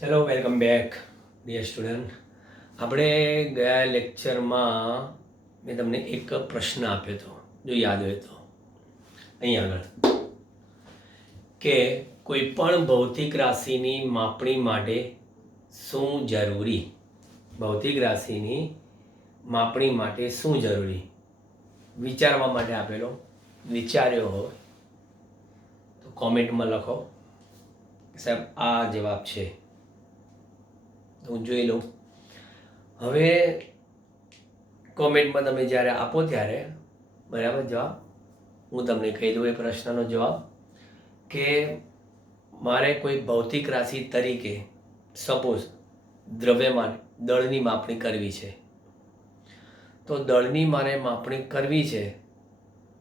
ચલો welcome back dear student. આપણે ગયા લેક્ચરમાં મેં તમને એક પ્રશ્ન આપ્યો હતો, જો યાદ હોય તો, અહીં આગળ, કે કોઈ પણ ભૌતિક રાશિની માપણી માટે શું જરૂરી, ભૌતિક રાશિની માપણી માટે શું જરૂરી, વિચારવા માટે આપેલો. વિચાર્યો હોય તો કોમેન્ટમાં લખો સાહેબ આ જવાબ છે, તો હું જોઈ લઉં. હવે કોમેન્ટમાં તમે જ્યારે આપો ત્યારે બરાબર જવાબ હું તમને કહી દઉં. એ પ્રશ્નનો જવાબ કે મારે કોઈ ભૌતિક રાશિ તરીકે સપોઝ દ્રવ્યમાન દળની માપણી કરવી છે, તો દળની મારે માપણી કરવી છે,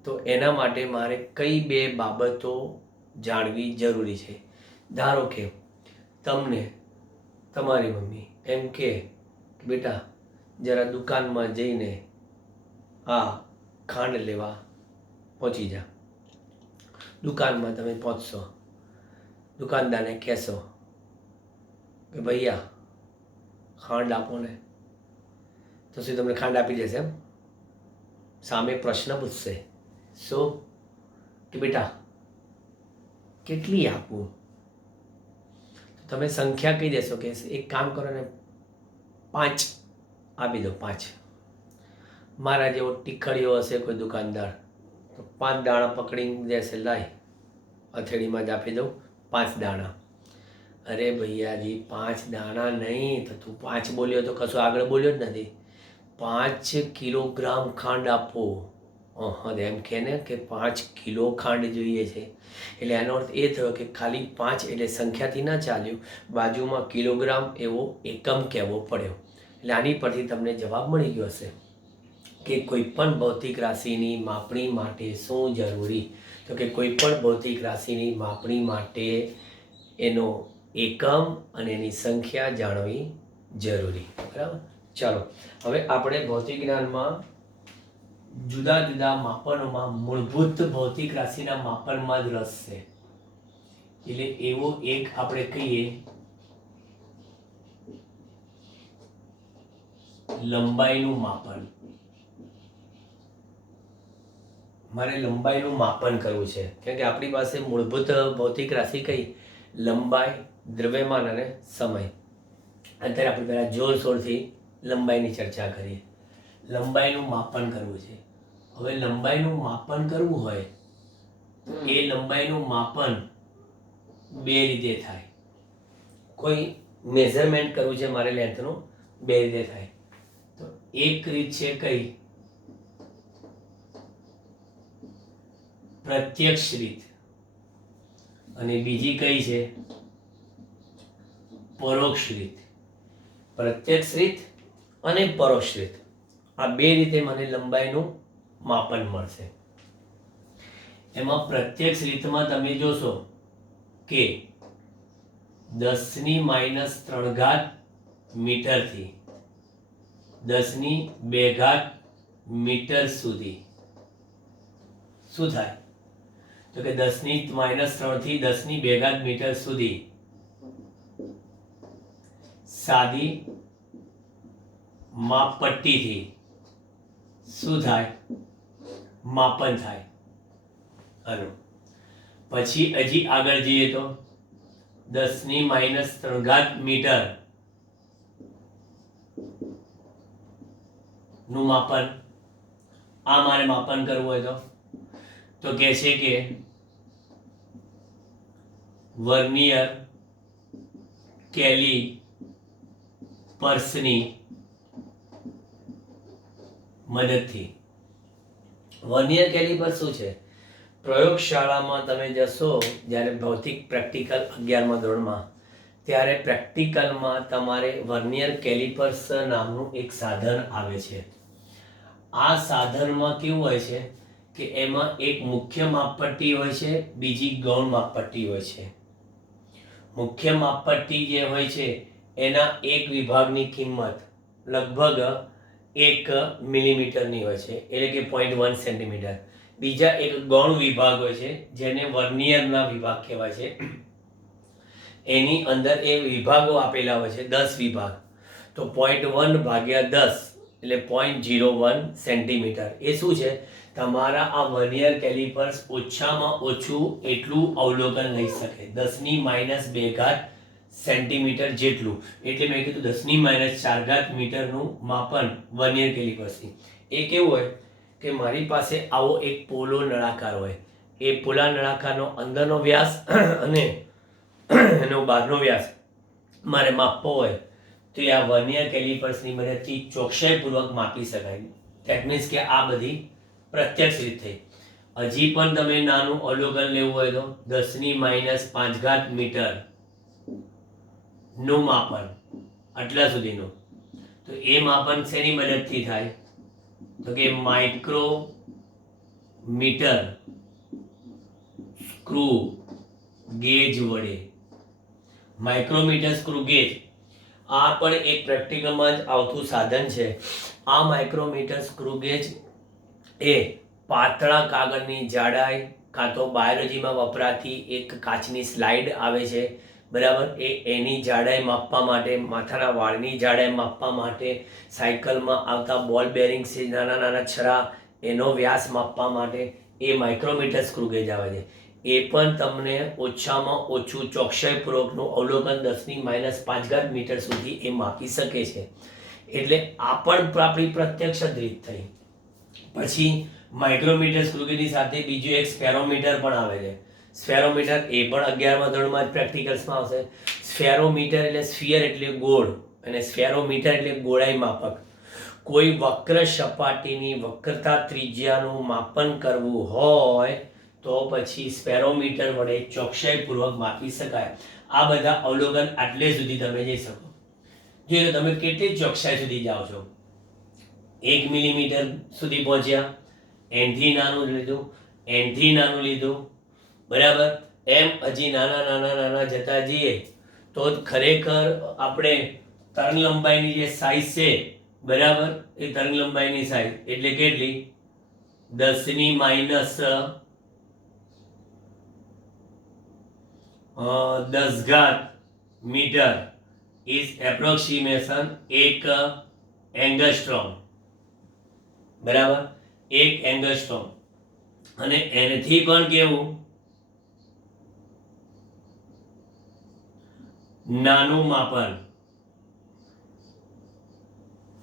તો એના માટે મારે કઈ બે બાબતો જાણવી જરૂરી છે. ધારો કે તમને તમારી મમ્મી એમ કે બેટા જરા દુકાનમાં જઈને આ ખાંડ લેવા પહોંચી જા. દુકાનમાં તમે પહોંચશો, દુકાનદારને કહેશો કે ભૈયા ખાંડ આપો ને, તો શું તમને ખાંડ આપી દેશે? એમ સામે પ્રશ્ન પૂછશે, શું કે બેટા કેટલી આપવું? તમે સંખ્યા કહી દેશો કે એક કામ કરો ને 5 આપી દો. 5 મારા જેવો ટીખડીઓ હશે કોઈ દુકાનદાર તો 5 દાણા પકડીને દેશે, લાય અથેળીમાં જ આપી દઉં 5 દાણા. અરે ભૈયાજી 5 દાણા નહીં, તો તું 5 બોલ્યો તો કશું આગળ બોલ્યો જ નથી. 5 કિલોગ્રામ ખાંડ આપો. એમ કે ને કે 5 કિલો ખાંડ જોઈએ છે, એટલે એનો અર્થ એ થયો કે ખાલી 5 એટલે સંખ્યાથી ના ચાલ્યું, બાજુમાં કિલોગ્રામ એવો એકમ કહેવો પડ્યો. એટલે આની પરથી તમને જવાબ મળી ગયો હશે કે કોઈ પણ ભૌતિક રાશિની માપણી માટે શું જરૂરી. તો કે કોઈ પણ ભૌતિક રાશિની માપણી માટે એનો એકમ અને એની સંખ્યા જાણવી જરૂરી. બરાબર. ચાલો હવે આપણે ભૌતિક જ્ઞાનમાં જુદા જુદા માપનોમાં મૂળભૂત ભૌતિક રાશિના માપનમાં જ રસ છે, એટલે એવો એક આપણે કહીએ લંબાઈનું માપન. મારે લંબાઈનું માપન કરવું છે, કેમ કે આપણી પાસે મૂળભૂત ભૌતિક રાશિ કઈ લંબાઈ, દ્રવ્યમાન અને સમય. અત્યારે આપણે પહેલાં જોરશોરથી લંબાઈની ચર્ચા કરીએ. લંબાઈનું માપન કરવું છે. હવે લંબાઈનું માપન કરવું હોય તો એ લંબાઈનું માપન બે રીતે થાય. કોઈ મેઝરમેન્ટ કરવું છે મારે લેન્થનું, બે રીતે થાય. તો એક રીત છે કઈ પ્રત્યક્ષ રીત, અને બીજી કઈ છે પરોક્ષ રીત. પ્રત્યક્ષ રીત અને પરોક્ષ રીત, આ બે રીતે મને લંબાઈનું માપન મળશે. એમાં પ્રત્યક્ષ રીતમાં તમે જોશો કે 10⁻³ મીટરથી 10⁻² મીટર સુધી શું થાય? તો કે 10⁻³ થી 10⁻² મીટર સુધી સાદી માપપટ્ટીથી શું થાય? માપન થાય. આનું પછી હજી આગળ જઈએ તો 10⁻³ મીટર નું માપન. આ મારે માપન કરવું હોય તો કહે છે કે વર્નિયર કેલિપર્સની મદદથી. વર્નિયર કેલિપર શું છે? પ્રયોગશાળામાં તમે જશો જ્યારે ભૌતિક પ્રેક્ટિકલ 11મા ધોરણમાં, ત્યારે પ્રેક્ટિકલમાં તમારે વર્નિયર કેલિપર્સ નામનું એક સાધન આવે છે. આ સાધનમાં કેવું હોય છે કે એમાં એક મુખ્ય માપપટ્ટી હોય છે, બીજી ગૌણ માપપટ્ટી હોય છે. મુખ્ય માપપટ્ટી જે હોય છે એના એક વિભાગની કિંમત લગભગ 1 મિલીમીટરની હોય છે, એટલે કે 0.1 સેન્ટીમીટર. બીજા એક ગૌણ વિભાગ હોય છે જેને વર્નિયરના વિભાગ કહેવાય છે, એની અંદર એ વિભાગો આપેલા હોય છે 10 વિભાગ. તો 0.1 ભાગ્યા 10 એટલે 0.01 સેન્ટીમીટર. એ શું છે? તમારા આ વર્નિયર કેલિપર્સ ઓછામાં ઓછું એટલું અવલોકન લઈ શકે, 10⁻2 સેન્ટીમીટર જેટલું. એટલે મેં કીધું 10⁻4 મીટરનું માપન વર્નિયર કેલિપર્સની. એ કેવું હોય કે મારી પાસે આવો એક પોલો નળાકાર હોય, એ પોલા નળાકારનો અંદરનો વ્યાસ અને એનો બહારનો વ્યાસ મારે માપવો હોય તો આ વર્નિયર કેલિપર્સની મદદથી ચોકસાઈપૂર્વક માપી શકાય. ધેટ મીન્સ કે આ બધી પ્રત્યક્ષ રીત થઈ. હજી પણ તમે નાનું અવલોકન લેવું હોય તો 10⁻5 મીટર નું માપન, આટલા સુધીનું. તો એ માપન શેની મદદથી થાય? તો કે માઇક્રોમીટર સ્ક્રૂ ગેજ વડે. માઇક્રોમીટર સ્ક્રૂ ગેજ આ પણ એક પ્રેક્ટિકલમાં જ આવતું સાધન છે. આ માઇક્રોમીટર સ્ક્રૂ ગેજ એ પાતળા કાગળની જાડાઈ કાં તો બાયોલોજીમાં વપરાતી એક કાચની સ્લાઇડ આવે છે, બરાબર, એની જાડાઈ માપવા માટે, માથાના વાળની જાડાઈ માપવા માટે, સાયકલમાં આવતા બોલ બેરિંગ્સ છે નાના નાના છરા, એનો વ્યાસ માપવા માટે એ માઇક્રોમીટર સ્ક્રૂ ગેજ આવે છે. એ પણ તમને ઓછામાં ઓછું ચોકસાઈપૂર્વકનું અવલોકન 10⁻5 મીટર સુધી એ માપી શકે છે. એટલે આ પણ આપણી પ્રત્યક્ષ જ રીત થઈ. પછી માઇક્રોમીટર સ્ક્રૂ ગેજની સાથે બીજું એક સ્ફેરોમીટર પણ આવે છે. સ્ફેરોમીટર એ પણ 11મા ધોરણમાં જ પ્રેક્ટિકલ્સમાં આવશે. સ્ફેરોમીટર એટલે સ્ફિયર એટલે ગોળ, અને સ્ફેરોમીટર એટલે ગોળાઈ માપક. કોઈ વક્ર સપાટીની વક્રતા ત્રિજ્યાનું માપન કરવું હોય તો પછી સ્ફેરોમીટર વડે ચોકસાઈપૂર્વક માપી શકાય. આ બધા અવલોકન આટલે સુધી તમે જઈ શકો. જો તમે કેટલી ચોકસાઈ સુધી જાઓ છો? 1 મિલીમીટર સુધી પહોંચ્યા, એનથી નાનું લીધું, એનથી નાનું લીધું, બરાબર. એમ હજી નાના નાના નાના જતા જઈએ તો ખરેખર આપણે તરંગ લંબાઈની જે સાઈઝ છે, બરાબર, એ તરંગ લંબાઈની સાઈઝ એટલે કેટલી? 10⁻10 મીટર ઇઝ એપ્રોક્સિમેશન 1 એંગસ્ટ્રોમ, બરાબર, 1 એંગસ્ટ્રોમ. અને એનથી પણ કેવું? નાનું માપન,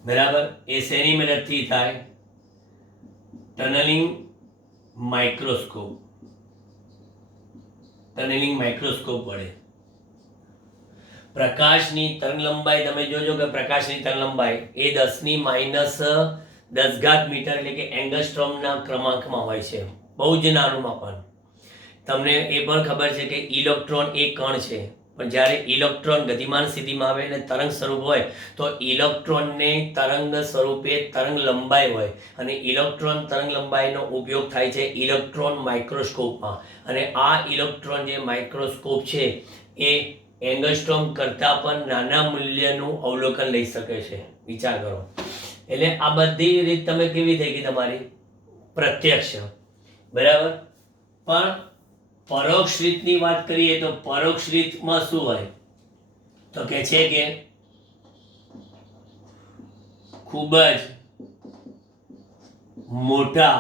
બરાબર. એ શેની મદદથી થાય? Tunnelling microscope. ટનલિંગ માઇક્રોસ્કોપ વડે પ્રકાશની તરંગ લંબાઈ તમે જોજો કે પ્રકાશની તરંગ લંબાઈ એ 10⁻10 મીટર એટલે કે એંગસ્ટ્રોમના ક્રમાંકમાં હોય છે. બહુ જ નાનું માપન. તમને એ પણ ખબર છે કે ઇલેક્ટ્રોન એ કણ છે, પણ જ્યારે ઇલેક્ટ્રોન ગતિમાન સ્થિતિમાં આવે અને તરંગ સ્વરૂપ હોય તો ઇલેક્ટ્રોનને તરંગ સ્વરૂપે તરંગ લંબાઈ હોય, અને ઇલેક્ટ્રોન તરંગ લંબાઈનો ઉપયોગ થાય છે ઇલેક્ટ્રોન માઇક્રોસ્કોપમાં. અને આ ઇલેક્ટ્રોન જે માઇક્રોસ્કોપ છે એ એંગસ્ટ્રોમ કરતાં પણ નાના મૂલ્યનું અવલોકન લઈ શકે છે. વિચાર કરો. એટલે આ બધી રીત તમે કેવી થઈ ગઈ તમારી? પ્રત્યક્ષ, બરાબર. પણ પરોક્ષ રીતની વાત કરીએ તો પરોક્ષ રીતમાં શું હોય? તો કે છે કે ખૂબ જ મોટા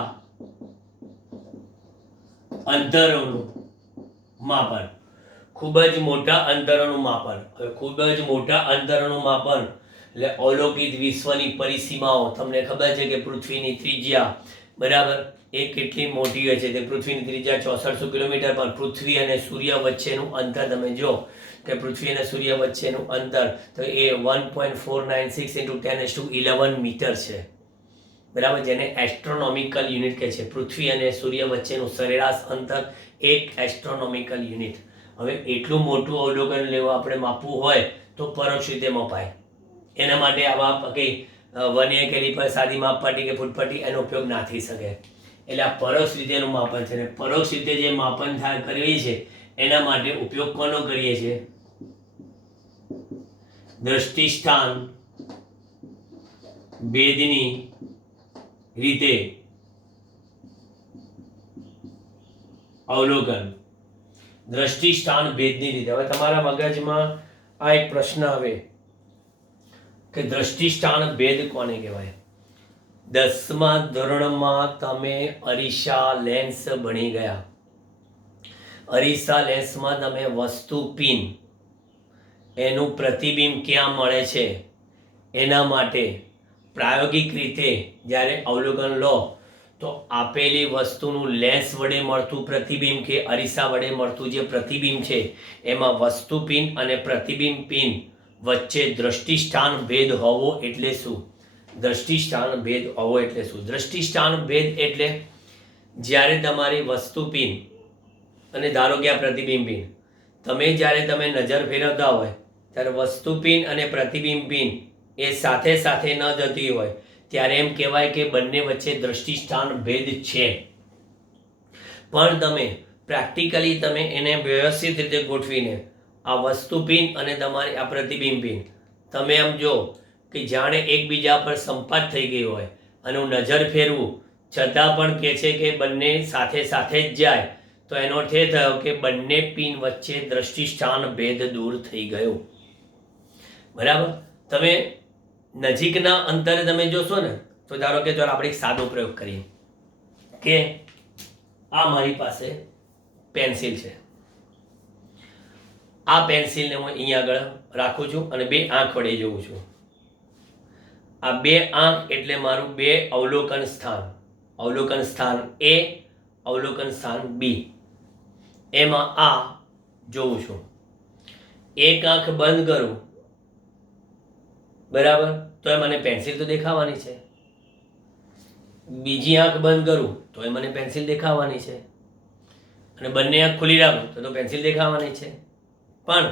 અંતરોનું માપન. ખૂબ જ મોટા અંતરોનું માપન. હવે ખૂબ જ મોટા અંતરોનું માપન એટલે અવલોકિત વિશ્વની પરિસીમાઓ. તમને ખબર છે કે પૃથ્વીની ત્રિજ્યા, બરાબર, એ કેટલી મોટી હોય છે? તે પૃથ્વીની ત્રિજ્યા 6400 કિલોમીટર, પણ પૃથ્વી અને સૂર્ય વચ્ચેનું અંતર તમે જો કે પૃથ્વી અને સૂર્ય વચ્ચેનું અંતર તો એ 1.496 × 10⁻11 મીટર છે, બરાબર, જેને એસ્ટ્રોનોમિકલ યુનિટ કહે છે. પૃથ્વી અને સૂર્ય વચ્ચેનું સરેરાશ અંતર 1 એસ્ટ્રોનોમિકલ યુનિટ. હવે એટલું મોટું અવલોકન લેવા આપણે માપવું હોય તો પરોક્ષ રીતે મપાય. એના માટે આવા કંઈ વર્નિયર કેલિપર, સાદી માપપટ્ટી કે ફૂટપટ્ટી એનો ઉપયોગ ના થઈ શકે. એટલે આ પરોક્ષ રીતેનું માપન છે. અને પરોક્ષ રીતે જે માપન કરીએ છીએ એના માટે ઉપયોગ કોનો કરીએ છીએ? દ્રષ્ટિસ્થાન ભેદની રીતે અવલોકન. દ્રષ્ટિ સ્થાન ભેદની રીતે. હવે તમારા મગજમાં આ એક પ્રશ્ન આવે કે દ્રષ્ટિ સ્થાન ભેદ કોને કહેવાય? 10મા ધોરણમાં તમે અરીસા લેન્સ ભણી ગયા. અરીસા લેન્સમાં તમે વસ્તુ પીન એનું પ્રતિબિંબ ક્યાં મળે છે એના માટે પ્રાયોગિક રીતે જ્યારે અવલોકન લો તો આપેલી વસ્તુનું લેન્સ વડે મળતું પ્રતિબિંબ કે અરીસા વડે મળતું જે પ્રતિબિંબ છે એમાં વસ્તુ પિન અને પ્રતિબિંબ પિન વચ્ચે દ્રષ્ટિસ્થાન ભેદ હોવો એટલે શું? દ્રષ્ટિસ્થાન ભેદ હોવો એટલે શું? દ્રષ્ટિસ્થાન ભેદ એટલે જ્યારે તમારી વસ્તુ પિન અને ધારો કે આ પ્રતિબિંબ પિન તમે જ્યારે તમે નજર ફેરવતા હોય ત્યારે વસ્તુ પિન અને પ્રતિબિંબ પિન એ સાથે સાથે ન જતી હોય ત્યારે એમ કહેવાય કે બંને વચ્ચે દ્રષ્ટિસ્થાન ભેદ છે. પણ તમે પ્રેક્ટિકલી તમે એને વ્યવસ્થિત રીતે ગોઠવીને આ વસ્તુ પિન અને તમારી આ પ્રતિબિંબ પિન તમે એમ જો કે જાણે એકબીજા પર સંપાત થઈ ગઈ હોય અને હું નજર ફેરવું છતાં પણ કહે છે કે બંને સાથે સાથે જ જાય તો એનો અર્થ એ થયો કે બંને પિન વચ્ચે દ્રષ્ટિસ્થાન ભેદ દૂર થઈ ગયો. બરાબર? તમે નજીકના અંતરે તમે જોશો ને તો ધારો કે ચાલો આપણે એક સાદો પ્રયોગ કરીએ કે આ મારી પાસે પેન્સિલ છે. આ પેન્સિલને હું અહીંયા આગળ રાખું છું અને બે આંખ વડે જોઉં છું. આ બે આંખ એટલે મારું બે અવલોકન સ્થાન. અવલોકન સ્થાન A, અવલોકન સ્થાન B. એમાં આ જોઉં છું. એક આંખ બંધ કરું બરાબર તો એ મને પેન્સિલ તો દેખાવાની છે. બીજી આંખ બંધ કરું તો એ મને પેન્સિલ દેખાવાની છે. અને બંને આંખ ખુલ્લી રાખું તો પેન્સિલ દેખાવાની છે. પણ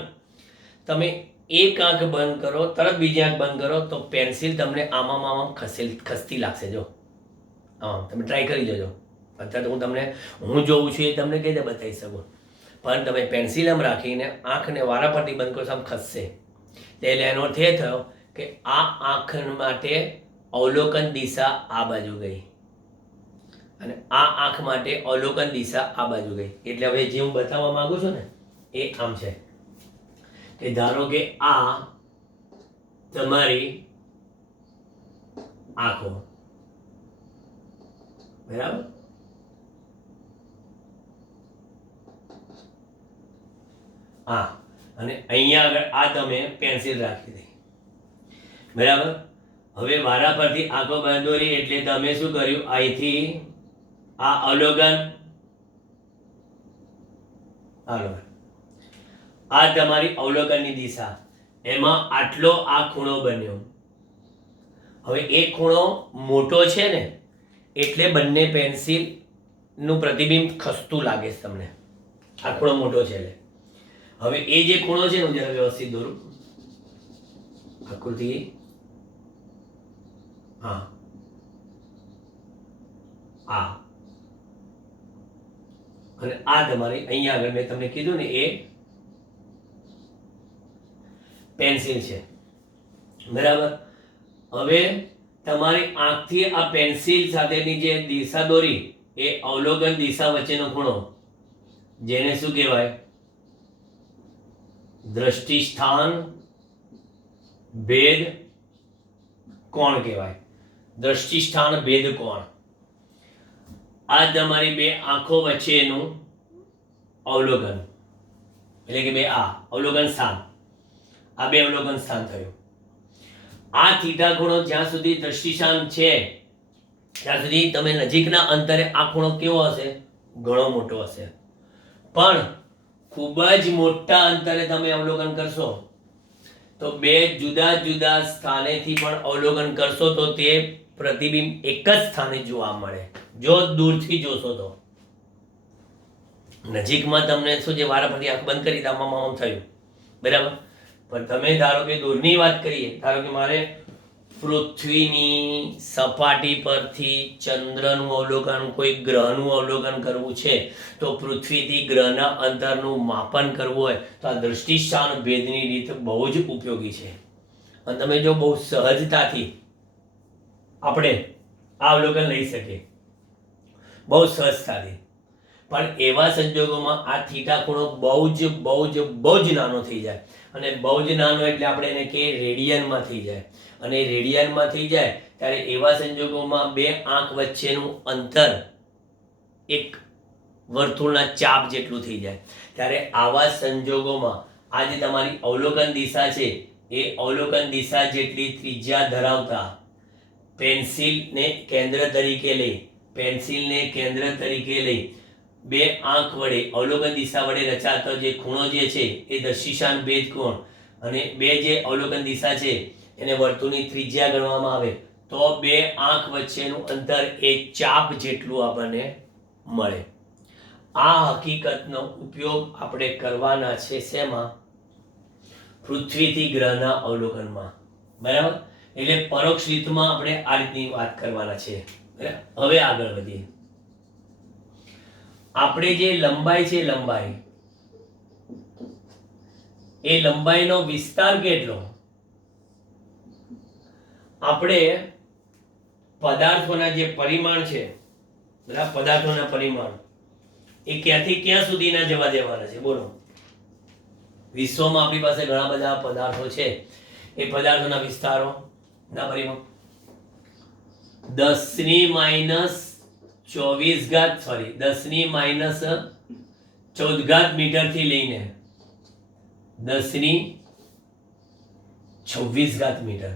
તમે એક આંખ બંધ કરો તરત બીજી આંખ બંધ કરો તો પેન્સિલ તમને આમાં ખસતી લાગશે. જો હા, તમે ટ્રાય કરી જજો. અત્યારે હું જોઉં છું એ તમને કઈ રીતે બતાવી શકું. પણ તમે પેન્સિલ એમ રાખીને આંખને વારાફરતી બંધ કરો આમ ખસશે. એટલે એનો અર્થ એ થયો કે આ આંખ માટે અવલોકન દિશા આ બાજુ ગઈ અને આ આંખ માટે અવલોકન દિશા આ બાજુ ગઈ. એટલે હવે જે હું બતાવવા માંગુ છું ને એ આમ છે કે ધારો કે આ તમારી આંખો બરાબર. હા, અને અહીંયા આગળ આ તમે પેન્સિલ રાખી દઈ બરાબર. હવે વારા પરથી આંખો બંધ દોરી એટલે તમે શું કર્યું? અહીંથી આ અવલોકન આ તમારી અવલોકનની દિશા એમાં આટલો આ ખૂણો બન્યો. હવે એક ખૂણો મોટો છે ને એટલે બંને પેન્સિલ નું પ્રતિબિંબ ખસતું લાગે છે તમને. આ ખૂણો મોટો છે એટલે હવે એ જે ખૂણો છે હું જરા વ્યવસ્થિત દોરું આકૃતિ. હા, આ અને આ તમારી અહીંયા આગળ મેં તમને કીધું ને એ પેન્સિલ છે બરાબર. હવે તમારી આંખથી આ પેન્સિલ સાથેની જે દિશા દોરી એ અવલોકન દિશા વચ્ચેનો ખૂણો જેને શું કહેવાય? દ્રષ્ટિસ્થાન ભેદ કોણ કહેવાય. દ્રષ્ટિસ્થાન ભેદ કોણ. આ તમારી બે આંખો વચ્ચેનું અવલોકન એટલે કે બે આ અવલોકન સ્થાન, આ બે અવલોકન સ્થાન થયું. આ થીટા ખૂણો જ્યાં સુધી દ્રષ્ટિસ્થાન છે ત્યાં સુધી તમે નજીકના અંતરે આ ખૂણો કેવો હશે? ઘણો મોટો હશે. પણ ખૂબ જ મોટા અંતરે તમે અવલોકન કરશો તો બે જુદા જુદા સ્થાનેથી પણ અવલોકન કરશો તો તે પ્રતિબિંબ એક જ સ્થાને જોવા મળે. જો દૂરથી જોશો તો નજીકમાં તમને શું છે વારાફરતી આંખ બંધ કરી આમ થયું બરાબર. પણ તમે ધારો કે દૂરની વાત કરીએ, ધારો કે મારે પૃથ્વીની સપાટી પરથી ચંદ્રનું અવલોકન કોઈ ગ્રહનું અવલોકન કરવું છે તો પૃથ્વીથી ગ્રહના અંતરનું માપન કરવું હોય તો આ દ્રષ્ટિસ્થાન ભેદની રીત બહુ જ ઉપયોગી છે. અને તમે જો બહુ સહજતાથી આપણે આ અવલોકન લઈ શકીએ બહુ સહજતાથી. પણ એવા સંજોગોમાં આ થીટા ખૂણો બહુ જ નાનો થઈ જાય, અને બહુ જ નાનો એટલે આપણે એને કહીએ રેડિયનમાં થઈ જાય, અને રેડિયનમાં થઈ જાય ત્યારે એવા સંજોગોમાં બે આંખ વચ્ચેનું અંતર એક વર્તુળના ચાપ જેટલું થઈ જાય. ત્યારે આવા સંજોગોમાં આ જે તમારી અવલોકન દિશા છે એ અવલોકન દિશા જેટલી ત્રિજ્યા ધરાવતા પેન્સિલને કેન્દ્ર તરીકે લઈ બે આંખ વડે અવલોકન દિશા વડે રચાતો જે ખૂણો જે છે એ દર્શિશાન ભેદ કોણ, અને બે જે અવલોકન દિશા છે એને વર્તુળની ત્રિજ્યા ગણવામાં આવે તો બે આંખ વચ્ચેનું અંતર એ ચાપ જેટલું આપણને મળે. આ હકીકતનો ઉપયોગ આપણે કરવાના છે શેમાં? પૃથ્વીથી ગ્રહના અવલોકનમાં. બરાબર? એટલે પરોક્ષ રીતમાં આપણે આ રીતની વાત કરવાના છે. હવે આગળ વધીએ. આપણે જે લંબાઈ છે, એ લંબાઈનો વિસ્તાર કેટલો? આપણે પદાર્થોના જે પરિમાણ છે, બરાબર, પદાર્થોના પરિમાણ એ ક્યાંથી ક્યાં સુધીના જવા દેવાના છે? બોલો. વિશ્વમાં આપણી પાસે ઘણા બધા પદાર્થો છે, એ પદાર્થોના વિસ્તારો ના પરિમાણ 10⁻14 મીટર થી લઈને 10⁻26 મીટર.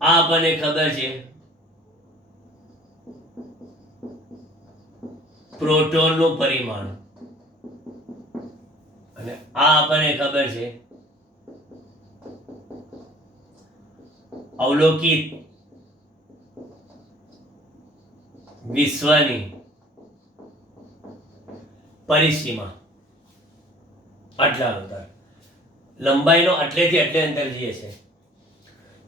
આ આપણને ખબર છે પ્રોટોનનું પરિમાણ, અને આ આપણને ખબર છે અવલોકિત વિશ્વની પરિસીમા. આટલા અંતર લંબાઈનો આટલેથી આટલે અંતર જે છે,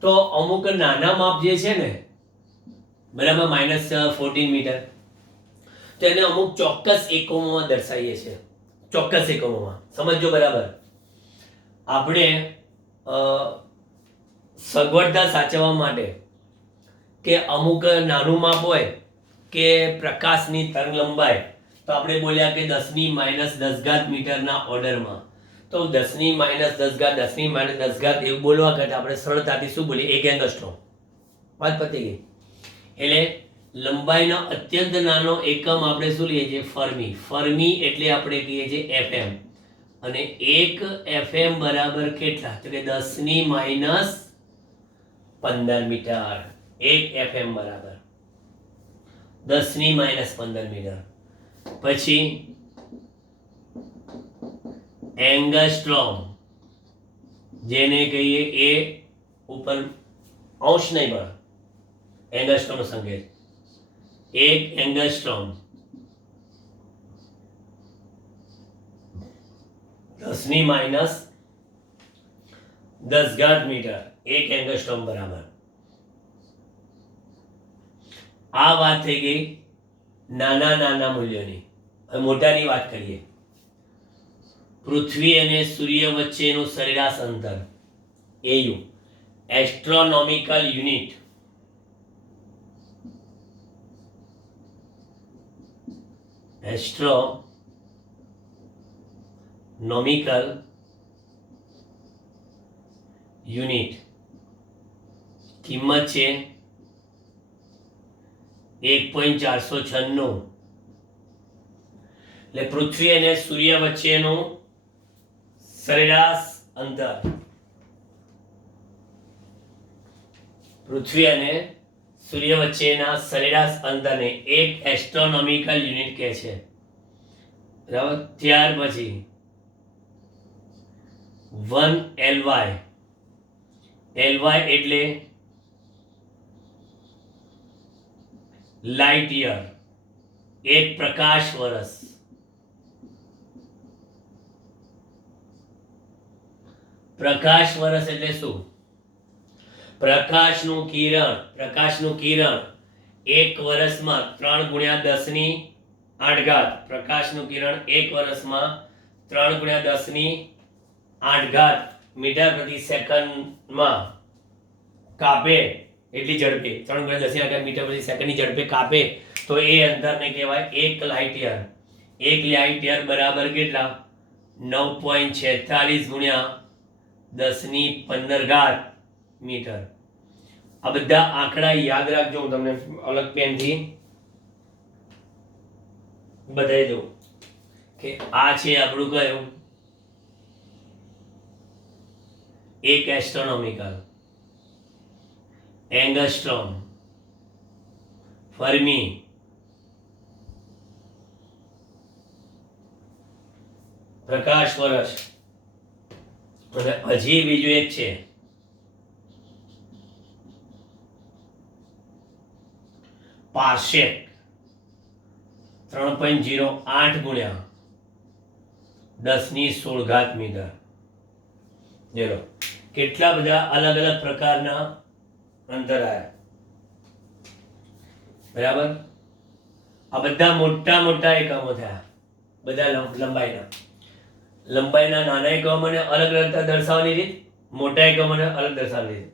તો અમુક નાના માપ જે છે ને, બરાબર, -14 મીટર, તો એને અમુક ચોક્કસ એકમોમાં દર્શાવીએ છીએ. ચોક્કસ એકમોમાં સમજો. બરાબર? આપણે સગવડતા સાચવવા માટે કે અમુક નાનું માપ હોય કે પ્રકાશની તરંગ લંબાઈ, તો આપણે બોલ્યા કે 10⁻10 મીટરના ઓર્ડરમાં. તો 10⁻10 એવું બોલવા કરતાં આપણે સરળતાથી શું બોલીએ? 1 એંગસ્ટ્રોમ. વાત પતી ગઈ. એટલે લંબાઈનો અત્યંત નાનો એકમ આપણે શું લઈએ છીએ? ફર્મી એટલે આપણે કહીએ છીએ FM. અને 1 FM બરાબર કેટલા? તો કે 10⁻15 મીટર. 1 FM બરાબર 10⁻15 મીટર. પછી એંગસ્ટ્રોમ, જેને કહીએ એ ઉપર અંશ નહીં પણ એંગસ્ટ્રોમનો સંકેત. 1 એંગસ્ટ્રોમ 10⁻10 મીટર. 1 એંગસ્ટ્રોમ બરાબર. આ વાત થઈ ગઈ નાના મૂલ્યોની. હવે મોટાની વાત કરીએ. પૃથ્વી અને સૂર્ય વચ્ચેનું સરેરાશ અંતર AU, astronomical unit. Astronomical unit કિંમત છે 1.496. એટલે પૃથ્વી અને સૂર્ય વચ્ચેનું સરેરાશ અંતર, પૃથ્વી અને સૂર્ય વચ્ચેના સરેરાશ અંતરને એક એસ્ટ્રોનોમિકલ યુનિટ કહે છે. બરાબર? ત્યાર પછી 1 LY. LY એટલે લાઇટ યર, 1 પ્રકાશ વર્ષ. પ્રકાશ વર્ષ એટલે શું? પ્રકાશનું કિરણ 1 વર્ષમાં 3×10⁸. પ્રકાશનું કિરણ 1 વર્ષમાં 3×10⁸ મીટર પ્રતિ સેકન્ડમાં કાપે એટલી ઝડપે, 3×10⁸ મીટર પ્રતિ સેકન્ડની ઝડપે કાપે તો એ અંતરને કહેવાય 1 લાઇટ યર. 1 લાઇટ યર બરાબર કેટલા? 9.46 ગુણ્યા 10⁻15 મીટર. આ બધા આંકડા યાદ રાખજો. હું તમને અલગ પેનથી બતાવી દઉં કે આ છે આપણું કયું? એક એસ્ટ્રોનોમિકલ, એંગસ્ટ્રોમ, ફર્મી, પ્રકાશ વર્ષ, અને હજી બીજું એક છે પાર્સેક. 3.08 ગુણ્યા 10⁻16 મીટર. જોડો કેટલા બધા અલગ અલગ પ્રકારના અંતર આવ્યા. બરાબર. આ બધા મોટા મોટા એકમો થયા, બધા લંબાઈના નાના એકમોને અલગ અલગ દર્શાવવાની રીત, મોટા એકમોને અલગ દર્શાવવાની રીત.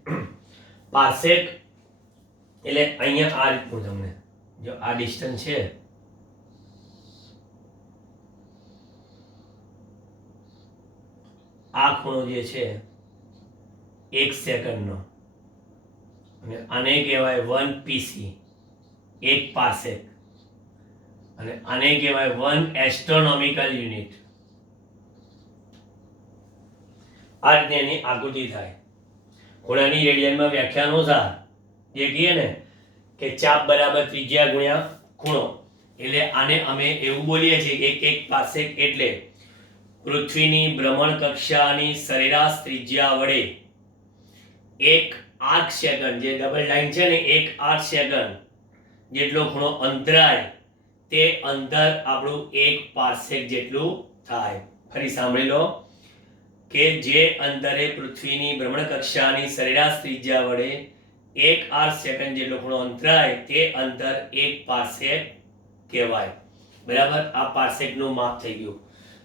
પાર્સેક એટલે અહીંયા આ રીતનું તમને જો આ ડિસ્ટન્સ છે, આ ખૂણો જે છે 1 સેકન્ડનો, અને આને કહેવાય 1 પીસી, 1 પાર્સેક, અને આને કહેવાય 1 એસ્ટ્રોનોમિકલ યુનિટ. આ રીતે એની આકૃતિ થાય. ખૂણાની રેડિયનમાં વ્યાખ્યા અનુસાર જે કહીએ ને કે ચાપ બરાબર ત્રિજ્યા ગુણ્યા ખૂણો, એટલે આને અમે એવું બોલીએ છીએ કે 1 પાર્સેક એટલે પૃથ્વીની ભ્રમણ કક્ષાની સરેરાશ ત્રિજ્યા વડે 1 આર્ક સેકન્ડ, જે ડબલ લાઈન છે ને 1 આર્ક સેકન્ડ જેટલો ખૂણો અંતરાય, તે અંતર આપણું 1 પાર્સેક જેટલું થાય. ફરી સાંભળી લો કે જે અંતરે પૃથ્વીની ભ્રમણ કક્ષાની સરેરાશ ત્રિજ્યા વડે 1 આર્ક સેકન્ડ જેટલો ખૂણો અંતરાય, તે અંતર 1 પાર્સેક કહેવાય. બરાબર. આ પાર્સેકનું માપ થઈ ગયું.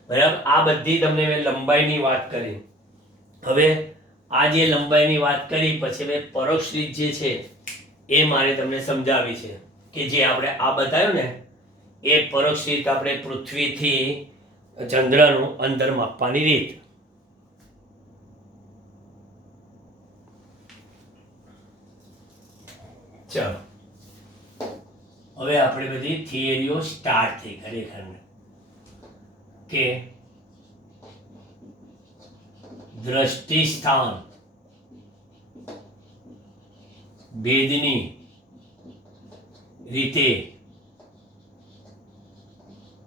બરાબર. આ બધી તમને મેં લંબાઈની વાત કરી. હવે આ જે લંબાઈની વાત કરી પછી મેં પરોક્ષ રીત જે છે એ મારે તમને સમજાવી છે કે જે આપણે આ બતાવ્યું ને એ પરોક્ષ રીત આપણે પૃથ્વીથી ચંદ્રનું અંતર માપવાની રીત. ચાલો હવે આપણે બધી થિયરીઓ સ્ટાર્ટ થઈ ખરેખર કે દ્રષ્ટિ સ્થાન ભેદની રીતે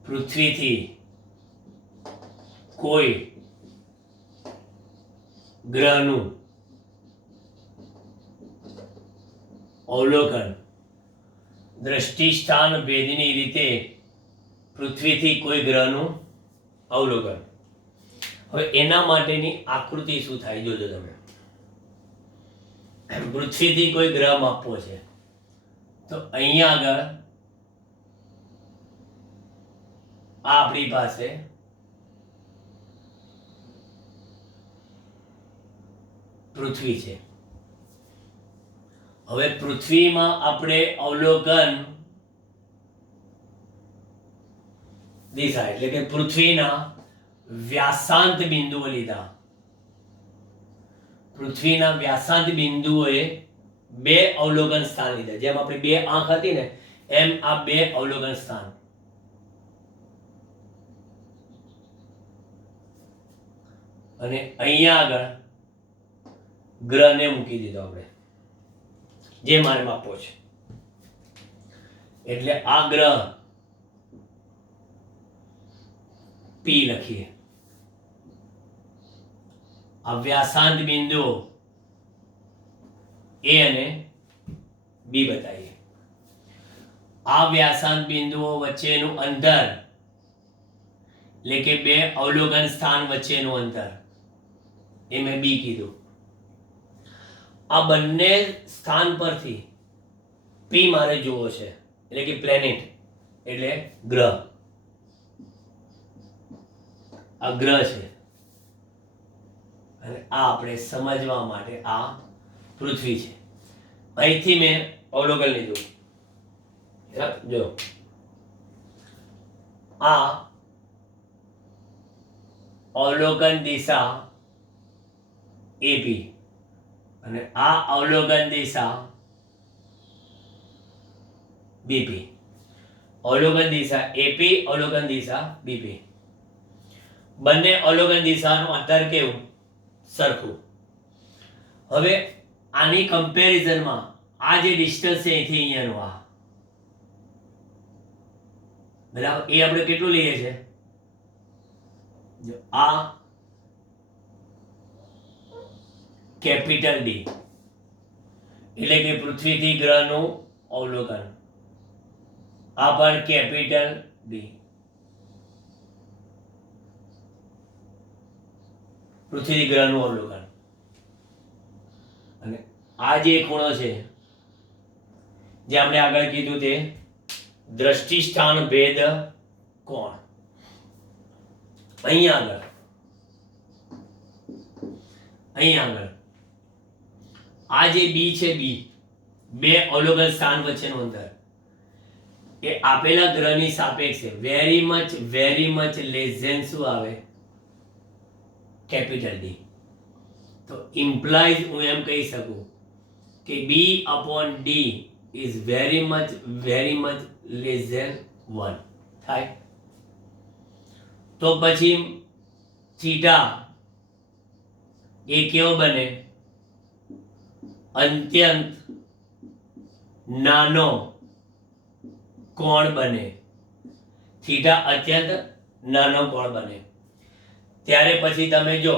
પૃથ્વીથી કોઈ ગ્રહનું અવલોકન. દ્રષ્ટિ સ્થાન ભેદની રીતે પૃથ્વીથી કોઈ ગ્રહનું અવલોકન. હવે એના માટેની આકૃતિ શું થાય જોજો તમે. પૃથ્વીથી કોઈ ગ્રહ માપવો છે તો અહીંયા આગળ આપણી પાસે પૃથ્વી છે. હવે પૃથ્વીમાં આપણે અવલોકન દિશા એટલે કે પૃથ્વીના વ્યાસાંત બિંદુઓ લીધા. પૃથ્વીના વ્યાસાંત બિંદુઓએ 2 અવલોકન સ્થાન લીધા. જેમ આપણે 2 આંખ હતી ને એમ આ 2 અવલોકન સ્થાન. અને અહીંયા આગળ ગ્રહને મૂકી દીધો આપણે જે મારે માપવો છે. એટલે આ ગ્રહ P લખીએ. આ વ્યાસાંત બિંદુઓ A અને B બતાવીએ. આ વ્યાસાંત બિંદુઓ વચ્ચેનું અંતર એટલે કે 2 અવલોકન સ્થાન વચ્ચેનું અંતર એ મેં B કીધું. આ બંને સ્થાન પરથી P મારે જોવો છે એટલે કે પ્લેનેટ એટલે ગ્રહ. આ ગ્રહ છે અને આ આપણે સમજવા માટે આ પૃથ્વી છે. અહીંથી મેં અવલોકન લીધું જો આ અવલોકન દિશા એપી અને આ અવલોકન દિશા બીપી. અવલોકન દિશા એપી, અવલોકન દિશા બીપી. બંને અવલોકન દિશાનું અંતર કેવું? સરખું. હવે આની કમ્પેરિઝનમાં આ જે ડિસ્ટન્સ છે અહીંથી અહીંયાનું આ બરાબર, એ આપણે કેટલું લઈએ છે? આ કેપિટલ ડી એટલે કે પૃથ્વીથી ગ્રહનું અવલોકન, આ પણ કેપિટલ ડી. પૃથ્વી ગ્રહનું અવલોકન. અને આ જે ખૂણો છે જે આપણે આગળ કીધું તે દ્રષ્ટિસ્થાન ભેદ કોણ. અહીં આગળ આ જે બી છે, બી બે અવલોકન સ્થાન વચ્ચેનું અંતર એ આપેલા ગ્રહની સાપેક્ષે વેરી મચ લેસ ધેન શું આવે? Capital D. તો ઇમ્પ્લાઇઝ હું એમ કહી શકું કે B upon D is very much less than 1 થાય. તો પછી થીટા એ કેવો બને? અત્યંત નાનો કોણ બને. થીટા અત્યંત નાનો કોણ બને. ત્યારે પછી તમે જો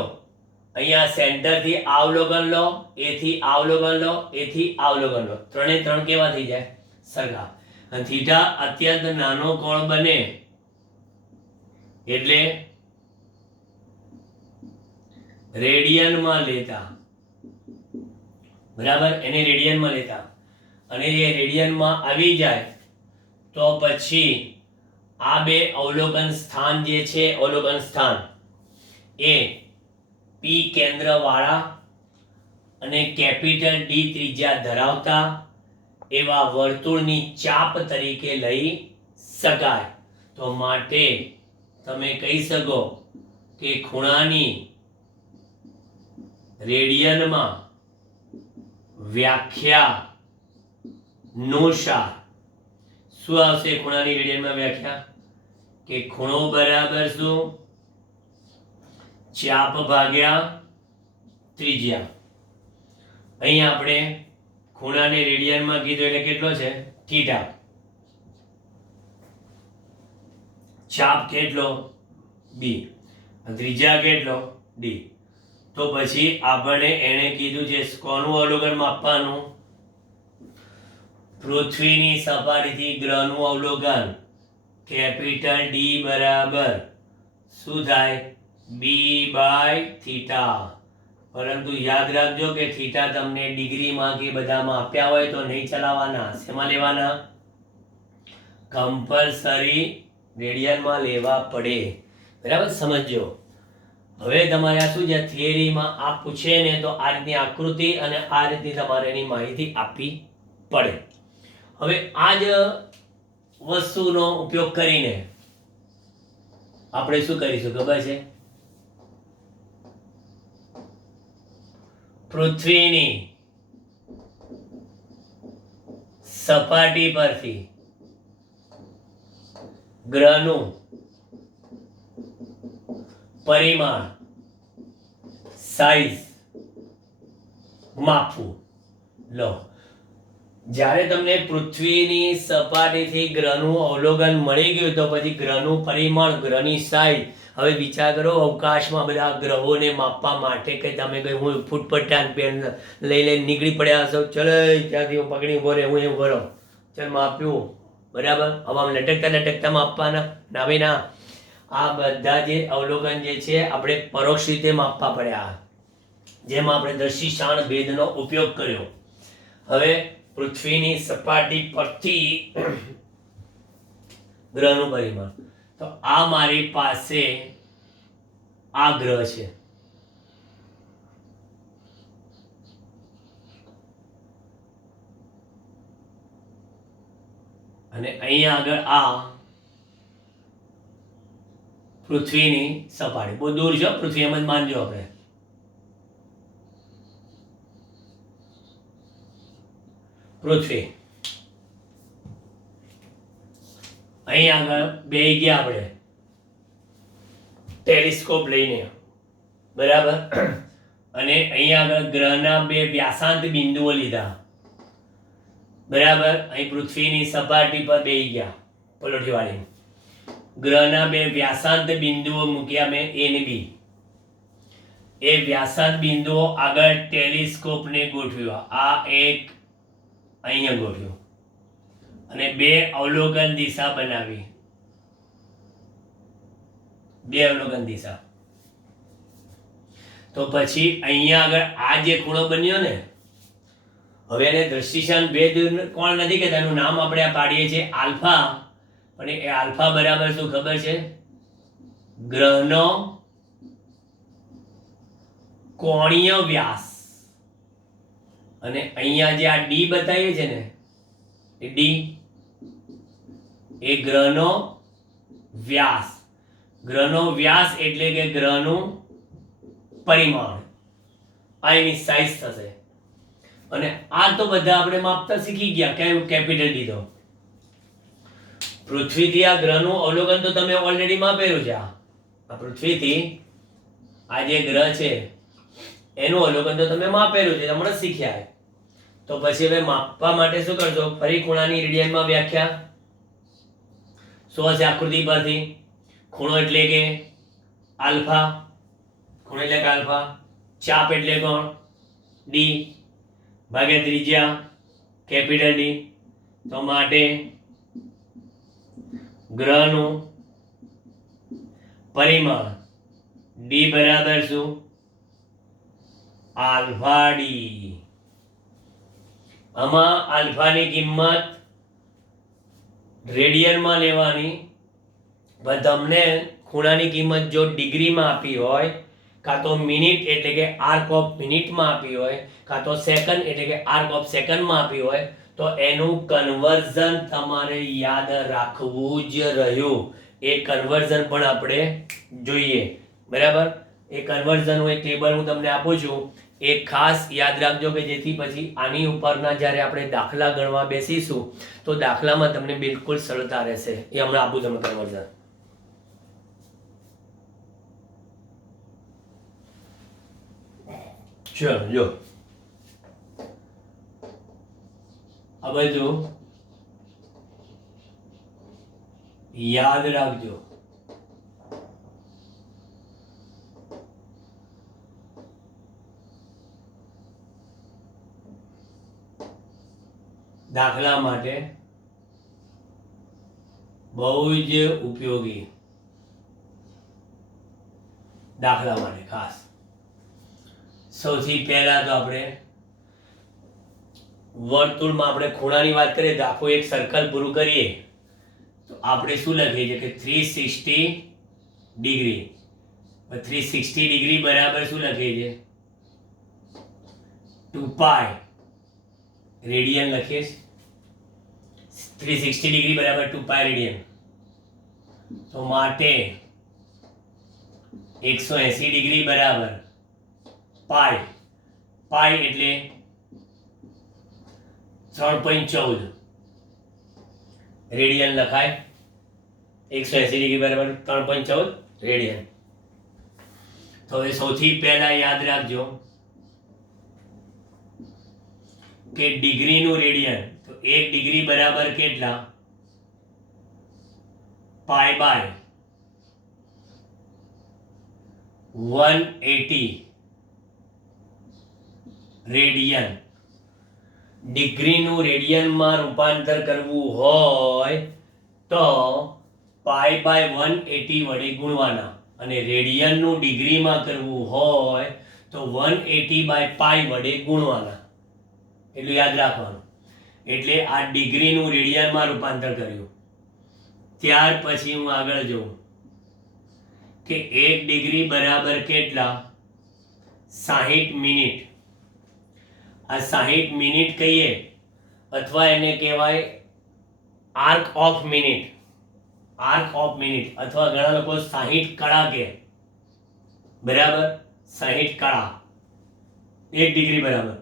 અહીંયા સેન્ટરથી અવલોકન લો, એથી અવલોકન લો, એથી અવલોકન લો, ત્રણે ત્રણ કેવા થઈ જાય? સરખા. અને થીટા અત્યંત નાનો કોણ બને એટલે રેડિયનમાં લેતા, બરાબર, એને રેડિયનમાં લેતા, અને એ રેડિયનમાં આવી જાય તો પછી આ બે અવલોકન સ્થાન જે છે, અવલોકન સ્થાન એ પી કેન્દ્ર વાળા અને કેપિટલ ડી ત્રિજ્યા ધરાવતા એવા વર્તુળની ચાપ તરીકે લઈ શકાય. તો માટે તમે કહી શકો કે ખૂણાની રેડિયનમાં વ્યાખ્યા નુસાર શું આવશે? ખૂણાની રેડિયનમાં વ્યાખ્યા કે ખૂણો બરાબર શું? ચાપ ભાગ્યા ત્રિજ્યા. અહીં આપણે ખૂણાને રેડિયનમાં કીધું એટલે કેટલો છે? થીટા. ચાપ કેટલો? બી. ત્રિજ્યા કેટલો? ડી. તો પછી આપણે એને કીધું છે કોનું અવલોકન માપવાનું? પૃથ્વીની સપાટીથી ગ્રહનું અવલોકન. કેપિટલ ડી બરાબર શું થાય? બી બાય થીટા. પરંતુ યાદ રાખજો કે થીટા તમને ડિગ્રીમાં કે બધામાં આપ્યા હોય તો નહીં ચલાવવાના. શેમાં લેવાના? કમ્પલસરી રેડિયનમાં લેવા પડે. બરાબર, સમજો. હવે તમારે આ શું છે? થિયરીમાં આ પૂછે ને તો આ રીતની આકૃતિ અને આ રીતની તમારે એની માહિતી આપવી પડે. હવે આ જ વસ્તુનો ઉપયોગ કરીને આપણે શું કરીશું ખબર છે? પૃથ્વીની સપાટી પરથી ગ્રહનું પરિમાણ, સાઈઝ માપવું. લો, જ્યારે તમને પૃથ્વીની સપાટીથી ગ્રહનું અવલોકન મળી ગયું તો પછી ગ્રહનું પરિમાણ, ગ્રહની સાઈઝ. હવે વિચાર કરો, અવકાશમાં બધા ગ્રહોને માપવા માટે કે તમે કઈ હું ફૂટપટ્ટા પેન લઈને નીકળી પડ્યા હશો, ચલો ત્યાંથી હું પકડી ઉભો રહે, હું એવું કરો, ચાલ માપ્યું, બરાબર. હવામાં લટકતા માપવાના ના ભાઈ ના. આ બધા જે અવલોકન જે છે આપણે પરોક્ષ રીતે માપવા પડ્યા, જેમાં આપણે દ્રષ્ટિસ્થાન ભેદનો ઉપયોગ કર્યો. હવે પૃથ્વીની સપાટી પરથી ગ્રહનું પરિમાણ, તો આ મારી પાસે આ ગ્રહ છે. અને અહીંયા આગળ આ પૃથ્વીની સપાટી. બહુ દૂર છે પૃથ્વી, એમ જ માનજો આપણે. પૃથ્વી અહીં આગળ બે ગયા આપણે ટેલિસ્કોપ લઈને, બરાબર. અને અહીંયા આગળ ગ્રહના બે વ્યાસાંત બિંદુઓ લીધા, બરાબર. અહીં પૃથ્વીની સપાટી પર બેસી ગયા પલોઠી વાળી. ગ્રહના બે વ્યાસાંત બિંદુઓ મૂક્યા મેં, એ ને બી. એ વ્યાસાંત બિંદુઓ આગળ ટેલિસ્કોપને ગોઠવ્યો. આ એક અહીંયા ગોઠવ્યો અને બે અવલોકન દિશા બનાવી. બે અવલોકન દિશા. તો પછી અહીંયા આગળ આ જે ખૂણો બન્યો ને, હવે એને દૃષ્ટિશાન ભેદ કોણ નથી કહેતા, એનું નામ આપણે આ પાડીએ છીએ આલ્ફા. અને એ આલ્ફા બરાબર શું ખબર છે? ગ્રહનો કોણીય વ્યાસ. અને અહીંયા જે આ ડી બતાવીએ છે ને, એ ડી એ ગ્રહનો વ્યાસ. ગ્રહનો વ્યાસ એટલે કે ગ્રહનું પરિમાણ, આ એની સાઇઝ થશે. અને આ તો બધા આપણે માપતા શીખી ગયા. કયું? Capital D. તો પૃથ્વીથી આ ગ્રહનું અવલોકન તો તમે ઓલરેડી માપેલું છે. આ પૃથ્વીથી આ જે ગ્રહ છે એનું અવલોકન તો તમે માપેલું છે, હમણાં શીખ્યા. તો પછી હવે માપવા માટે શું કરશો? ફરી ખૂણાની રેડિયનમાં વ્યાખ્યા શું હશે? આકૃતિ પરથી ખૂણો એટલે કે આલ્ફા. ખૂણો એટલે કે આલ્ફા. ચાપ એટલે કોણ? ડી ભાગ્યા ત્રિજ્યા કેપિટલ ડી. તો માટે ગ્રહનું પરિમાણ ડી બરાબર શું? Alpha D. આમાં આલ્ફાની કિંમત રેડિયનમાં લેવાની. પણ તમને ખૂણાની કિંમત જો ડિગ્રીમાં આપી હોય, કાં તો મિનિટ એટલે કે આર્ક ઓફ મિનિટમાં આપી હોય, કાં તો સેકન્ડ એટલે કે આર્ક ઓફ સેકન્ડમાં આપી હોય, તો એનું કન્વર્ઝન તમારે યાદ રાખવું જ રહ્યું. એ કન્વર્ઝન પણ આપણે જોઈએ, બરાબર. એ કન્વર્ઝનનું એક ટેબલ હું તમને આપું છું, એ ખાસ યાદ રાખજો કે જેથી પછી આની ઉપરના જ્યારે આપણે દાખલા ગણવા બેસીશું તો દાખલામાં તમને બિલકુલ સરળતા રહેશે. એ હમણાં આપું તમને કન્વર્ઝન. ચલો જો આ બધું યાદ રાખજો. દાખલા માટે બહુ જ ઉપયોગી. દાખલા માટે ખાસ સૌથી પહેલા તો આપણે વર્તુળમાં આપણે ખૂણાની વાત કરીએ તો આખું એક સર્કલ પૂરું કરીએ તો આપણે શું લખીએ છીએ કે 360 ડિગ્રી. 360 ડિગ્રી બરાબર શું લખીએ છીએ? 2 પાઈ રેડિયન લખીએ છીએ. 360 ડિગ્રી બરાબર 2 પાઈ રેડિયન. તો માટે 180 ડિગ્રી બરાબર પાઈ. પાઈ એટલે 3.14 રેડિયન લખાય. 180 ડિગ્રી બરાબર 3.14 રેડિયન. તો હવે સૌથી પહેલા યાદ રાખજો કે ડિગ્રીનું રેડિયન. તો 1 ડિગ્રી બરાબર કેટલા? Pi by 180 radian. ડિગ્રીનું રેડિયનમાં રૂપાંતર કરવું હોય તો પાઈ બાય 180 વડે ગુણવાના, અને રેડિયનનું ડિગ્રીમાં કરવું હોય તો 180 બાય પાઈ વડે ગુણવાના. એટલું યાદ રાખવાનું. એટલે આ ડિગ્રીનું રેડિયનમાં રૂપાંતર કર્યું. ત્યાર પછી હું આગળ જોઉં કે 1 ડિગ્રી બરાબર કેટલા? 60 મિનિટ. આ 60 મિનિટ કહીએ અથવા એને કહેવાય arc of minute, arc of minute અથવા ઘણા લોકો 60 કળા કે, બરાબર, 60 કળા 1 ડિગ્રી બરાબર.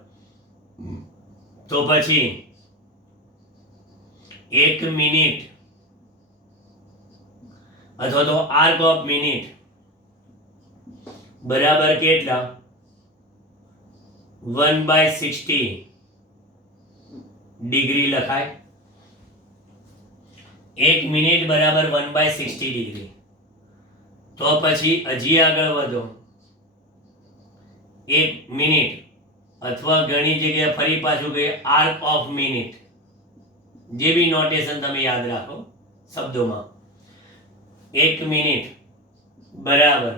તો પછી 1 મિનિટ અથવા તો આર્ક ઓફ મિનિટ બરાબર કેટલા? 1/60 ડિગ્રી લખાય. 1 મિનિટ બરાબર 1/60 ડિગ્રી. તો પછી હજી આગળ વધો. 1 મિનિટ અથવા ઘણી જગ્યાએ ફરી પાછું કે આર્ક ઓફ મિનિટ, જે બી નોટેશન તમે યાદ રાખો શબ્દોમાં. 1 મિનિટ બરાબર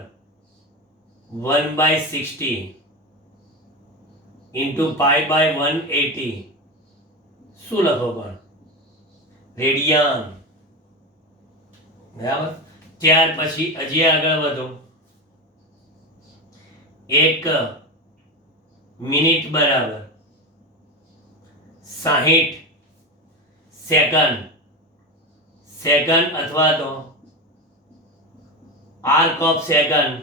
1/60 ઇન્ટુ π/180. શું લખો પણ? રેડિયન. બરાબર. ત્યાર પછી હજી આગળ વધો. 1 મિનિટ બરાબર 60 સેકન્ડ. સેકન્ડ અથવા તો આર્ક ઓફ સેકન્ડ.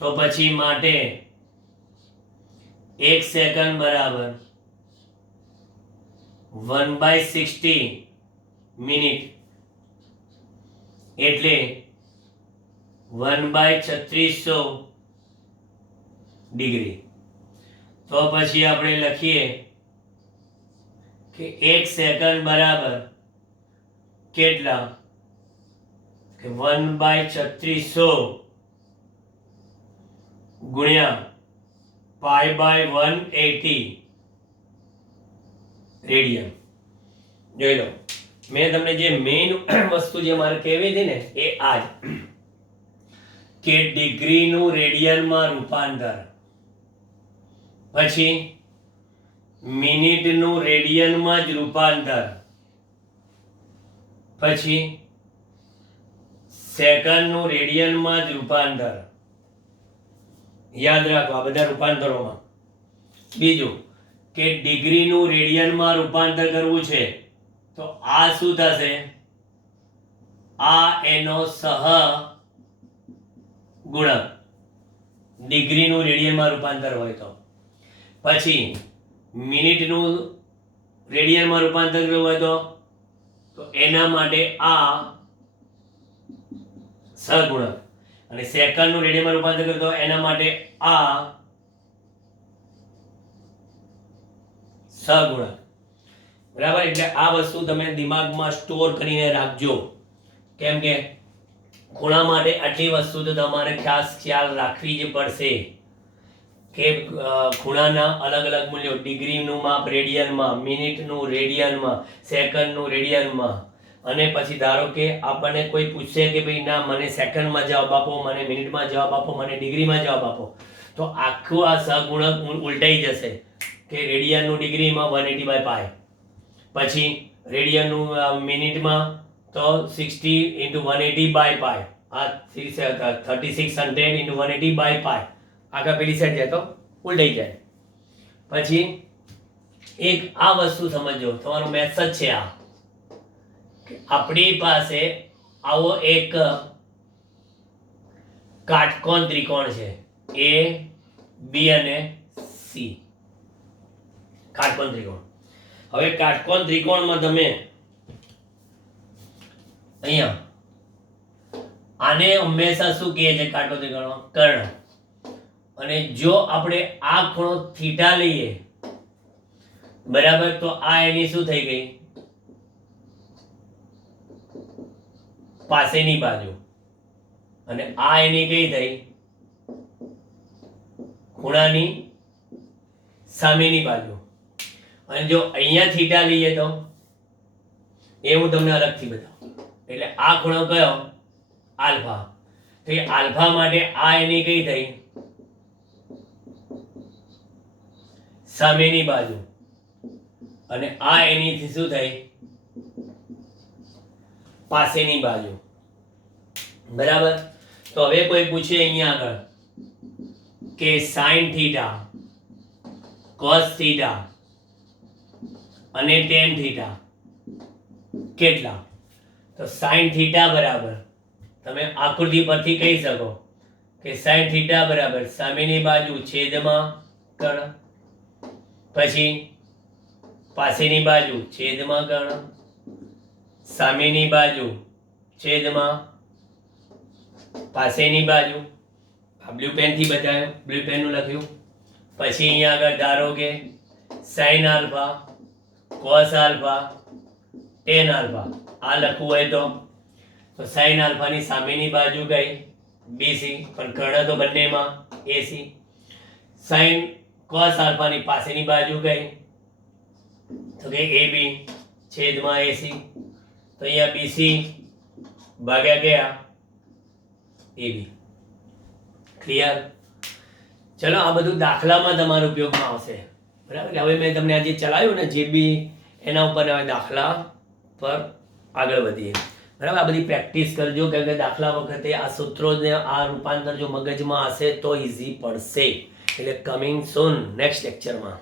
તો પછી માટે 1 સેકન્ડ બરાબર 1/60 મિનિટ એટલે 1/3600 ડિગ્રી. તો પછી આપણે લખીએ કે 1 સેકન્ડ બરાબર કેટલા? કે 1/3600 ગુણ્યા π/180 રેડિયન. જોઈ લો, મેં તમને જે મેઇન વસ્તુ જે મારે કહેવી હતી ને એ આ જ, કે ડિગ્રીનું રેડિયનમાં રૂપાંતર, પછી મિનિટનું રેડિયનમાં જ રૂપાંતર, પછી સેકન્ડનું રેડિયનમાં જ રૂપાંતર. યાદ રાખો આ બધા રૂપાંતરોમાં. બીજું કે ડિગ્રીનું રેડિયનમાં રૂપાંતર કરવું છે તો આ શું થશે? આ એનો સહગુણક, ડિગ્રીનું રેડિયનમાં રૂપાંતર હોય તો. પછી મિનિટનું રેડિયનમાં રૂપાંતર કરવું હોય તો એના માટે આ સહગુણક, અને સેકન્ડનું રેડિયનમાં રૂપાંતર કરતો એના માટે આ સહગુણક. બરાબર. એટલે આ વસ્તુ તમે દિમાગમાં સ્ટોર કરીને રાખજો, કેમ કે ખૂણા માટે આટલી વસ્તુ તો તમારે ખાસ ખ્યાલ રાખવી જ પડશે કે ખૂણાના અલગ અલગ મૂલ્યો, ડિગ્રીનું માપ રેડિયનમાં, મિનિટનું રેડિયનમાં, સેકન્ડનું રેડિયનમાં. અને પછી ધારો કે આપણને કોઈ પૂછશે કે ભાઈ ના મને સેકન્ડમાં જવાબ આપો, મને મિનિટમાં જવાબ આપો, મને ડિગ્રીમાં જવાબ આપો, તો આખું આ સહગુણક ઉલટાઈ જશે કે રેડિયનનું ડિગ્રીમાં 180/π, પછી રેડિયનનું મિનિટમાં તો 60 × 180/π, આ 3600 × 180/π. આગળ પેલી સાઈડ જાય તો ઉલટાઈ જાય. પછી એક આ વસ્તુ સમજો, તમારું મેથ્સ જ છે આ, કે આપણી પાસે આવો એક કાટકોણ ત્રિકોણ છે, A, B અને C. કાટકોણ ત્રિકોણ. હવે કાટકોણ ત્રિકોણમાં તમે અહીંયા આને હંમેશા શું કહે છે કાટકોણ ત્રિકોણમાં? કર્ણ. અને જો આપણે આ ખૂણો થીટા લઈએ, બરાબર, તો આ એની શું થઈ ગઈ? પાસેની બાજુ. અને આ એની કઈ થઈ? ખૂણાની સામેની બાજુ. અને જો અહીંયા થીટા લઈએ તો એ હું તમને અલગથી બતાવું. એટલે આ ખૂણો કયો? આલ્ફા. તો એ આલ્ફા માટે આ એની કઈ થઈ? સામેની બાજુ. અને આ એનીથી શું થઈ? પાસેની બાજુ. બરાબર. તો હવે કોઈ પૂછે અહીંયા આગળ કે sin થીટા, cos થીટા અને tan થીટા કેટલા? તો સાઈન થીટા બરાબર, તમે આકૃતિ પરથી કહી શકો કે સાઈન થીટા બરાબર સામેની બાજુ છેદમાં કર્ણ, પછી પાસેની બાજુ છેદમાં કર્ણ, સામેની બાજુ છેદમાં પાસેની બાજુ. આ બ્લુ પેનથી બતાવ્યું, બ્લુ પેનનું લખ્યું. પછી અહીંયા આગળ ધારો કે sine alpha, cos alpha, tan alpha આ લખવું હોય તો સાઈન આલ્ફાની સામેની બાજુ કઈ? બીસી, પણ કર્ણ તો બંનેમાં એસી. સાઈન કોસ આલ્ફાની પાસેની બાજુ કઈ? તો કે એબી છેદમાં એસી. તો અહીંયા બીસી ભાગ્યા ગયા એબી. ક્લિયર? ચલો, આ બધું દાખલામાં તમારા ઉપયોગમાં આવશે. બરાબર? હવે મેં તમને આજે ચલાવ્યું ને જે બી, એના ઉપર હવે દાખલા પર આગળ વધીએ. બરાબર? આ બધી પ્રેક્ટિસ કરજો, કેમ કે દાખલા વખતે આ સૂત્રોને આ રૂપાંતર જો મગજમાં હશે તો ઇઝી પડશે. એટલે કમિંગ સૂન નેક્સ્ટ લેક્ચરમાં.